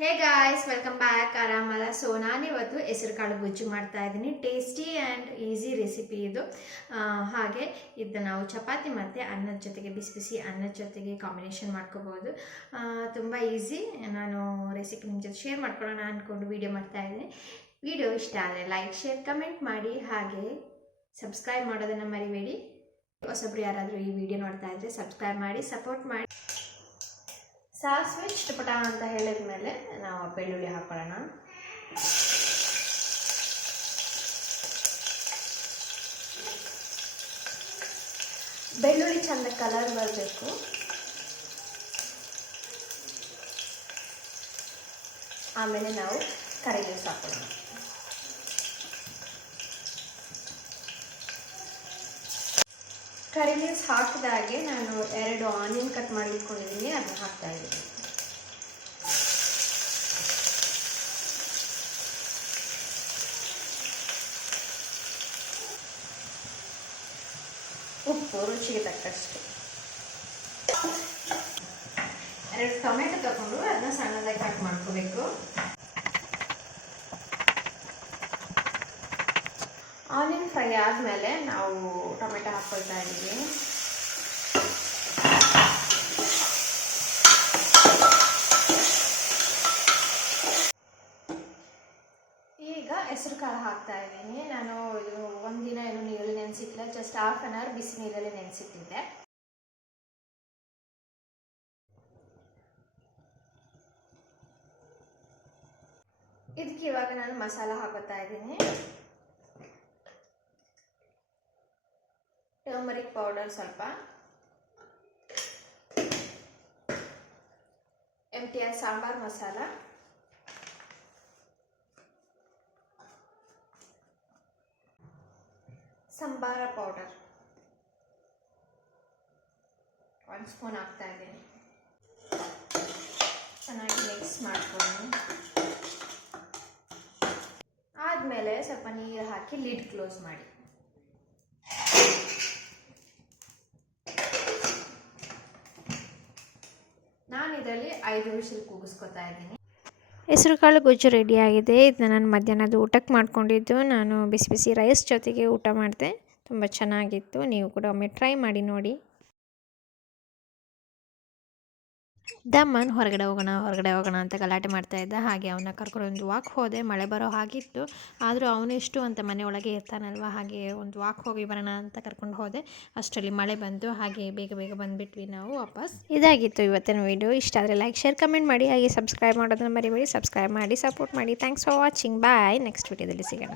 ಹೇ guys welcome back ಆರಾಮಲ್ಲ? So ನಾನಿವತ್ತು ಹೆಸರು ಕಾಳು ಗೊಜ್ಜು ಮಾಡ್ತಾ ಇದ್ದೀನಿ. ಟೇಸ್ಟಿ ಆ್ಯಂಡ್ ಈಸಿ ರೆಸಿಪಿ ಇದು. ಹಾಗೆ ಇದು ನಾವು ಚಪಾತಿ ಮತ್ತು ಅನ್ನದ ಜೊತೆಗೆ ಬಿಸಿ ಬಿಸಿ ಅನ್ನದ ಜೊತೆಗೆ ಕಾಂಬಿನೇಷನ್ ಮಾಡ್ಕೋಬೋದು. ತುಂಬ ಈಸಿ ನಾನು ರೆಸಿಪಿ ನಿಮ್ಮ ಜೊತೆ ಶೇರ್ ಮಾಡ್ಕೊಳ್ಳೋಣ ಅಂದ್ಕೊಂಡು ವೀಡಿಯೋ ಮಾಡ್ತಾ ಇದ್ದೀನಿ. ವಿಡಿಯೋ ಇಷ್ಟ ಆದರೆ ಲೈಕ್ ಶೇರ್ ಕಮೆಂಟ್ ಮಾಡಿ. ಹಾಗೆ ಸಬ್ಸ್ಕ್ರೈಬ್ ಮಾಡೋದನ್ನು ಮರಿಬೇಡಿ. ಹೊಸೊಬ್ರು ಯಾರಾದರೂ ಈ ವಿಡಿಯೋ ನೋಡ್ತಾ ಇದ್ದರೆ ಸಬ್ಸ್ಕ್ರೈಬ್ ಮಾಡಿ ಸಪೋರ್ಟ್ ಮಾಡಿ. ಸಾಸಿವೆ ಚಿಟಪಟ ಅಂತ ಹೇಳಿದ ಮೇಲೆ ನಾವು ಬೆಳ್ಳುಳ್ಳಿ ಹಾಕೊಳ್ಳೋಣ. ಬೆಳ್ಳುಳ್ಳಿ ಚಂದ ಕಲರ್ ಬರಬೇಕು. ಆಮೇಲೆ ನಾವು ಕರಿಬೇವು ಹಾಕೊಳ್ಳೋಣ ಕರಿ ಲೀವ್ಸ್ ಹಾಕಿದಾಗೆ ನಾನು ಎರಡು ಆನಿಯನ್ ಕಟ್ ಮಾಡಿ ಇಟ್ಕೊಂಡಿದ್ದೀನಿ ಅದನ್ನ ಹಾಕ್ತಾ ಇದ್ದೀನಿ. ಉಪ್ಪು, ರುಚಿಗೆ ತಕ್ಕಷ್ಟು. ಎರಡು ಟೊಮೆಟೊ ತಗೊಂಡು ಅದನ್ನ ಸಣ್ಣದಾಗಿ ಕಟ್ ಮಾಡ್ಕೋಬೇಕು ಆನಿಯನ್ ಫ್ರೈ ಆದಮೇಲೆ ನಾವು ಟೊಮೆಟೊ ಹಾಕ್ಕೊಳ್ತಾ ಇದ್ದೀವಿ. ಈಗ ಹೆಸರು ಕಾಳು ಹಾಕ್ತಾ ಇದ್ದೀನಿ. ನಾನು ಇದು ಒಂದಿನ ಏನು ನೀರಲ್ಲಿ ನೆನೆಸಿಟ್ಟಿಲ್ಲ ಜಸ್ಟ್ ಹಾಫ್ ಆನ್ ಅವರ್ ಬಿಸಿ ನೀರಲ್ಲಿ ನೆನೆಸಿಟ್ಟಿದ್ದೆ. ಇದಕ್ಕೆ ಇವಾಗ ನಾನು ಮಸಾಲ ಹಾಕೋತಾ ಇದ್ದೀನಿ. ಟರ್ಮರಿಕ್ ಪೌಡರ್ ಸ್ವಲ್ಪ. M T R sambar masala. Sambar powder ಒಂದು ಸ್ಪೂನ್ ಹಾಕ್ತಾ ಇದ್ದೀನಿ ಚೆನ್ನಾಗಿ ಮಿಕ್ಸ್ ಮಾಡ್ಕೊಂಡು ಆದಮೇಲೆ ಸ್ವಲ್ಪ ನೀರು ಹಾಕಿ ಲಿಡ್ ಕ್ಲೋಸ್ ಮಾಡಿ ನಾನು ಇದರಲ್ಲಿ ಐದು ವಿಷಲ್ ಕೂಗಿಸ್ಕೊತಾ ಇದ್ದೀನಿ. ಹೆಸರುಕಾಳು ಗೊಜ್ಜು ರೆಡಿ ಆಗಿದೆ. ಇದನ್ನ ನಾನು ಮಧ್ಯಾಹ್ನದ ಊಟಕ್ಕೆ ಮಾಡ್ಕೊಂಡಿದ್ದು. ನಾನು ಬಿಸಿ ಬಿಸಿ ರೈಸ್ ಜೊತೆಗೆ ಊಟ ಮಾಡಿದೆ. ತುಂಬ ಚೆನ್ನಾಗಿತ್ತು. ನೀವು ಕೂಡ ಒಮ್ಮೆ ಟ್ರೈ ಮಾಡಿ ನೋಡಿ. ದಮ್ಮನ್ ಹೊರಗಡೆ ಹೋಗೋಣ ಹೊರಗಡೆ ಹೋಗೋಣ ಅಂತ ಗಲಾಟೆ ಮಾಡ್ತಾ ಇದ್ದ. ಹಾಗೆ ಅವನ್ನ ಕರ್ಕೊಂಡು ಒಂದು ವಾಕ್ ಹೋದೆ. ಮಳೆ ಬರೋ ಹಾಗಿತ್ತು. ಆದರೂ ಅವನಿಷ್ಟು ಅಂತ ಮನೆ ಒಳಗೆ ಇರ್ತಾನಲ್ವ? ಹಾಗೆ ಒಂದು ವಾಕ್ ಹೋಗಿ ಬರೋಣ ಅಂತ ಕರ್ಕೊಂಡು ಹೋದೆ. ಅಷ್ಟರಲ್ಲಿ ಮಳೆ ಬಂತು. ಹಾಗೆ ಬೇಗ ಬೇಗ ಬಂದುಬಿಟ್ವಿ ನಾವು ವಾಪಸ್. ಇದಾಗಿತ್ತು ಇವತ್ತಿನ ವಿಡಿಯೋ ಇಷ್ಟ ಆದರೆ ಲೈಕ್ ಶೇರ್ ಕಮೆಂಟ್ ಮಾಡಿ. ಹಾಗೆ ಸಬ್ಸ್ಕ್ರೈಬ್ ಮಾಡೋದನ್ನ ಮರಿಬೇಡಿ. ಸಬ್ಸ್ಕ್ರೈಬ್ ಮಾಡಿ ಸಪೋರ್ಟ್ ಮಾಡಿ. Thanks for watching bye next ವಿಡಿಯೋದಲ್ಲಿ ಸಿಗೋಣ.